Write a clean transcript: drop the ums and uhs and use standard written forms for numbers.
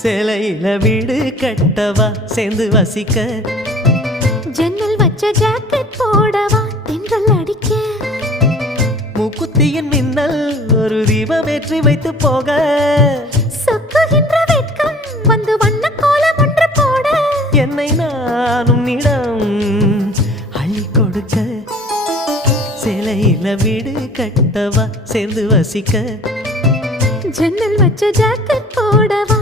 சேலையில வீடு கட்டவா சேர்ந்து வசிக்க ஜன்னல் வச்ச ஜாக்கெட் போடவா தென்றல் அடிக்க மூக்குத்தியின் மின்னல் ஒரு தீபம் ஏற்றி வைத்து போக சொக்குகின்ற வெட்கம் வந்து வண்ண கோலம் ஒன்று போட என்னை நானும் இடம் அள்ளி கொடுக்க சேலையில வீடு கட்டவா சேர்ந்து வசிக்க ஜன்னல் வச்ச ஜாக்கெட் போடவா